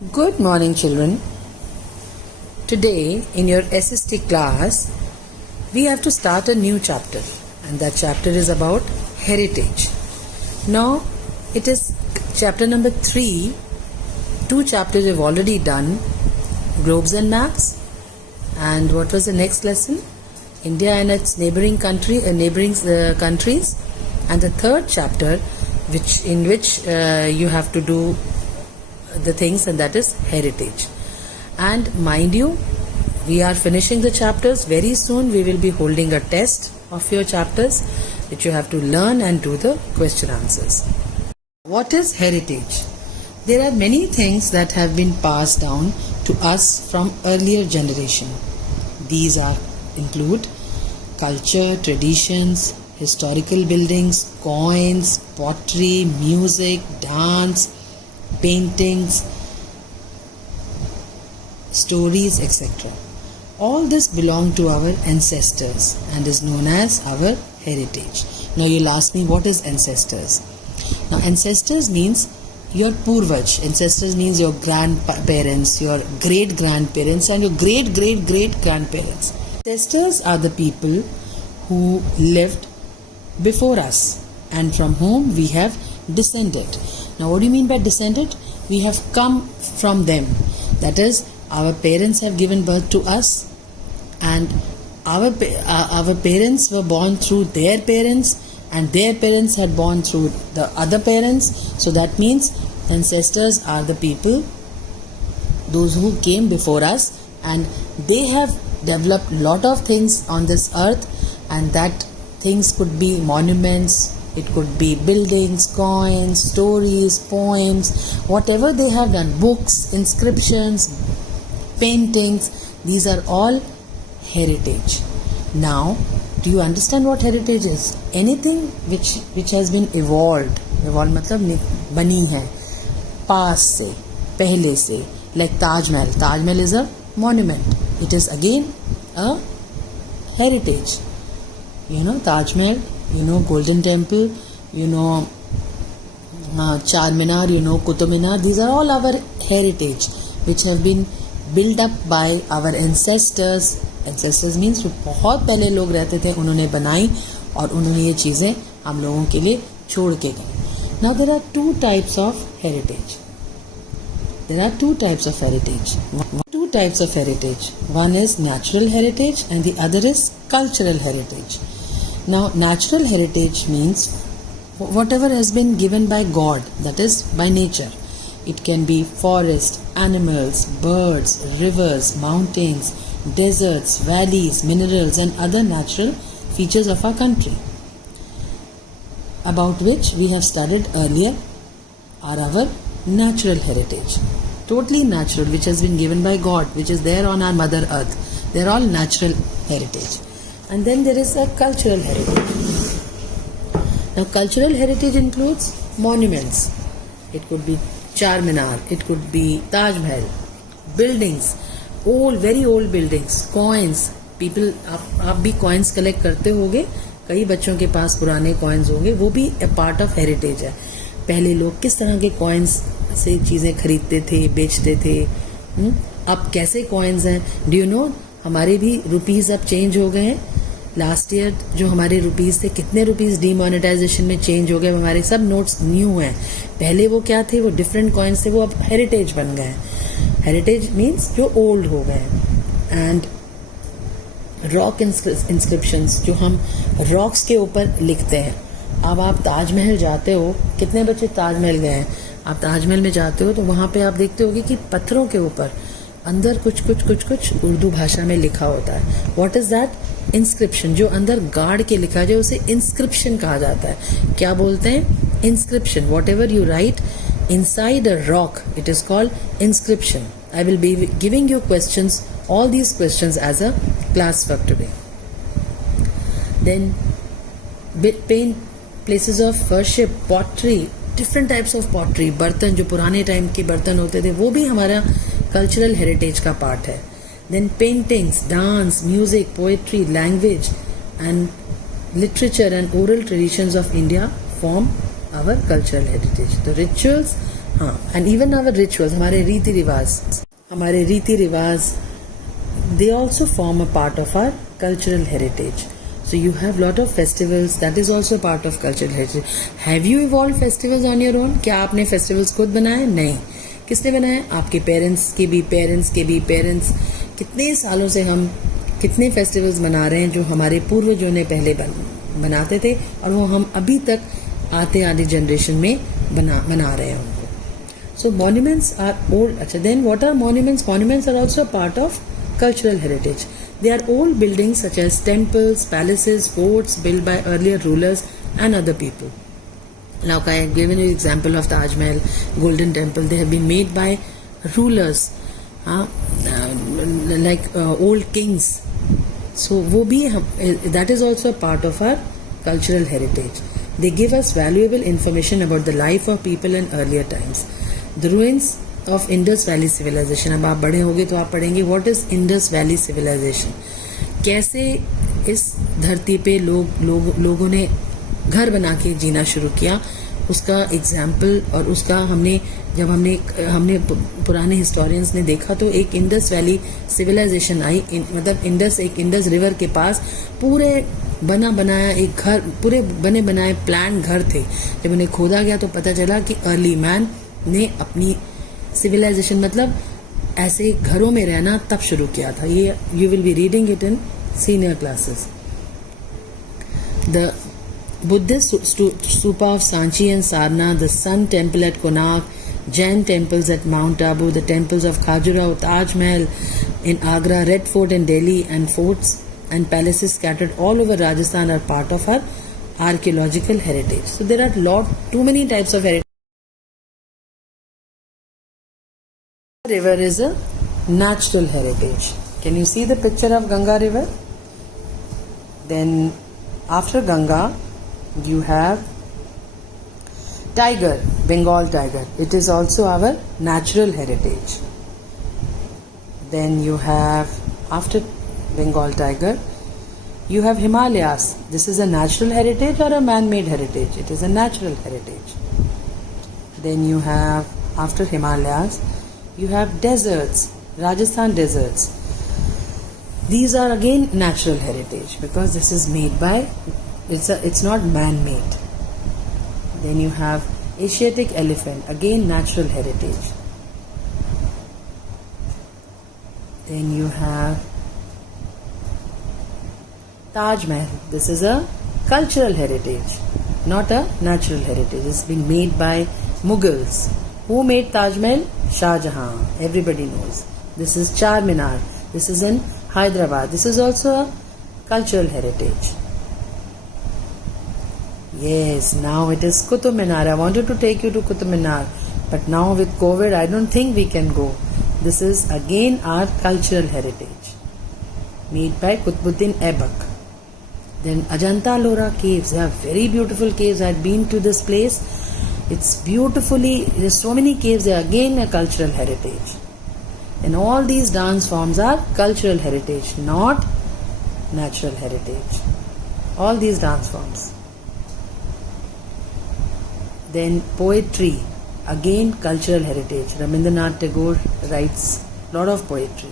Good morning, children. Today, in your SST class, we have to start a new chapter, and that chapter is about heritage. Now, it is chapter number 3. 2 chapters we've already done, globes and maps. And what was the next lesson? India and its neighboring countries. And the third chapter, in which you have to do the things, and that is heritage. And mind you, we are finishing the chapters. Very soon we will be holding a test of your chapters, which you have to learn and do the question answers. What is heritage? There are many things that have been passed down to us from earlier generation. These include culture, traditions, historical buildings, coins, pottery, music, dance, paintings, stories, etc. All this belong to our ancestors and is known as our heritage. Now you'll ask me, what is ancestors? Now ancestors means your purvaj. Ancestors means your grandparents, your great grandparents, and your great great great grandparents. Ancestors are the people who lived before us and from whom we have descended. Now what do you mean by descended? We have come from them. That is, our parents have given birth to us, and our parents were born through their parents, and their parents had born through the other parents. So that means ancestors are the people, those who came before us, and they have developed lot of things on this earth, and that things could be monuments, it could be buildings, coins, stories, poems, whatever they have done, books, inscriptions, paintings, these are all heritage. Now, do you understand what heritage is? Anything which has been evolved मतलब बनी है पास से, पहले से, like Taj Mahal. Taj Mahal is a monument. It is again a heritage. You know Taj Mahal, you know Golden Temple, you know Charminar, you know Qutub Minar. These are all our heritage which have been built up by our ancestors. Ancestors means जो बहुत पहले लोग रहते थे, उन्होंने बनाई और उन्होंने ये चीज़ें हम लोगों के लिए छोड़ के गए. Now there are two types of heritage. Two types of heritage. One is natural heritage and the other is cultural heritage. Now, natural heritage means whatever has been given by God, that is by nature. It can be forest, animals, birds, rivers, mountains, deserts, valleys, minerals, and other natural features of our country, about which we have studied earlier, are our natural heritage. Totally natural, which has been given by God, which is there on our Mother Earth. They are all natural heritage. And then there is a cultural heritage. Now cultural heritage includes monuments. It could be Charminar, it could be Taj Mahal, buildings, very old buildings, coins. People, आप भी coins collect करते होगे, कई बच्चों के पास पुराने coins होंगे, वो भी a part of heritage है. पहले लोग किस तरह के coins से चीज़ें खरीदते थे, बेचते थे, अब कैसे coins हैं? Do you know, हमारे भी रुपीज़ अब चेंज हो गए हैं. लास्ट ईयर जो हमारे रुपीज़ थे, कितने रुपीज़ डीमोनेटाइजेशन में चेंज हो गए. हमारे सब नोट्स न्यू हैं. पहले वो क्या थे, वो डिफरेंट कॉइन्स थे, वो अब हेरिटेज बन गए. हेरिटेज मीन्स जो ओल्ड हो गए. एंड रॉक इंस्क्रिप्शंस, जो हम रॉक्स के ऊपर लिखते हैं. अब आप ताजमहल जाते हो, कितने बच्चे ताजमहल गए हैं? आप ताजमहल में जाते हो तो वहाँ पे आप देखते होगे कि पत्थरों के ऊपर अंदर कुछ उर्दू भाषा में लिखा होता है. What is that? इंस्क्रिप्शन. जो अंदर गाड़ के लिखा जाए उसे इंस्क्रिप्शन कहा जाता है. क्या बोलते हैं? Inscription. What ever you right inside a rock, it is called inscription. I will be giving you questions, all these questions as a class work today. Then paint, places of worship, pottery, different types of pottery. बर्तन, जो पुराने time के बर्तन होते थे, वो भी हमारा कल्चरल हेरिटेज का पार्ट है. Then paintings, dance, music, poetry, language and literature and oral traditions of India form our cultural heritage. The rituals हाँ, and even our rituals, हमारे रीति रिवाज, they also form a part of our cultural heritage. So you have lot of festivals, that is also part of cultural heritage. Have you evolved festivals on your own? क्या आपने festivals खुद बनाए? नहीं. किसने बनाए? आपके पेरेंट्स के भी पेरेंट्स. कितने सालों से हम कितने फेस्टिवल्स मना रहे हैं जो हमारे पूर्वजों ने पहले बनाते थे, और वो हम अभी तक आते जनरेशन में मना रहे हैं उनको. So monuments are old. अच्छा, then what are monuments? Monuments are also a part of cultural heritage. They are old buildings such as temples, palaces, forts built by earlier rulers and other people. Now I have given you example of Taj Mahal, Golden Temple. They have been made by rulers, like old kings. So वो भी that is also a part of our cultural heritage. They give us valuable information about the life of people in earlier times. The ruins of Indus Valley Civilization. अब आप बड़े होंगे तो आप पढ़ेंगे what is Indus Valley Civilization. कैसे इस धरती पे लोगों ने घर बना के जीना शुरू किया, उसका एग्जाम्पल. और उसका हमने पुराने हिस्टोरियंस ने देखा तो एक इंडस वैली सिविलाइजेशन आई. मतलब इंडस रिवर के पास पूरे बनाया एक घर, पूरे बने बनाए प्लान घर थे. जब उन्हें खोदा गया तो पता चला कि अर्ली मैन ने अपनी सिविलाइजेशन, मतलब ऐसे घरों में रहना तब शुरू किया था. ये you will be reading it in senior classes. The Buddhist stupa of Sanchi and Sarna, the Sun Temple at Konark, Jain temples at Mount Abu, the temples of Khajuraho, Taj Mahal in Agra, Red Fort in Delhi, and forts and palaces scattered all over Rajasthan are part of our archaeological heritage. So there are too many types of heritage. River is a natural heritage. Can you see the picture of Ganga river? Then after Ganga, you have tiger, Bengal tiger. It is also our natural heritage. Then you have, after Bengal tiger, you have Himalayas. This is a natural heritage or a man-made heritage? It is a natural heritage. Then you have, after Himalayas, you have deserts, Rajasthan deserts. These are again natural heritage because this is made by, it's not man-made. Then you have Asiatic elephant, again natural heritage. Then you have Taj Mahal. This is a cultural heritage, not a natural heritage. It's been made by Mughals. Who made Taj Mahal? Shah Jahan. Everybody knows. This is Charminar. This is in Hyderabad. This is also a cultural heritage. Yes, now it is Qutub Minar. I wanted to take you to Qutub Minar, but now with COVID, I don't think we can go. This is again our cultural heritage, made by Qutbuddin Aibak. Then Ajanta Ellora caves. They are very beautiful caves. I had been to this place. It's beautifully, there's so many caves. They are again a cultural heritage. And all these dance forms are cultural heritage, not natural heritage. All these dance forms. Then poetry, again cultural heritage. Rabindranath Tagore writes a lot of poetry.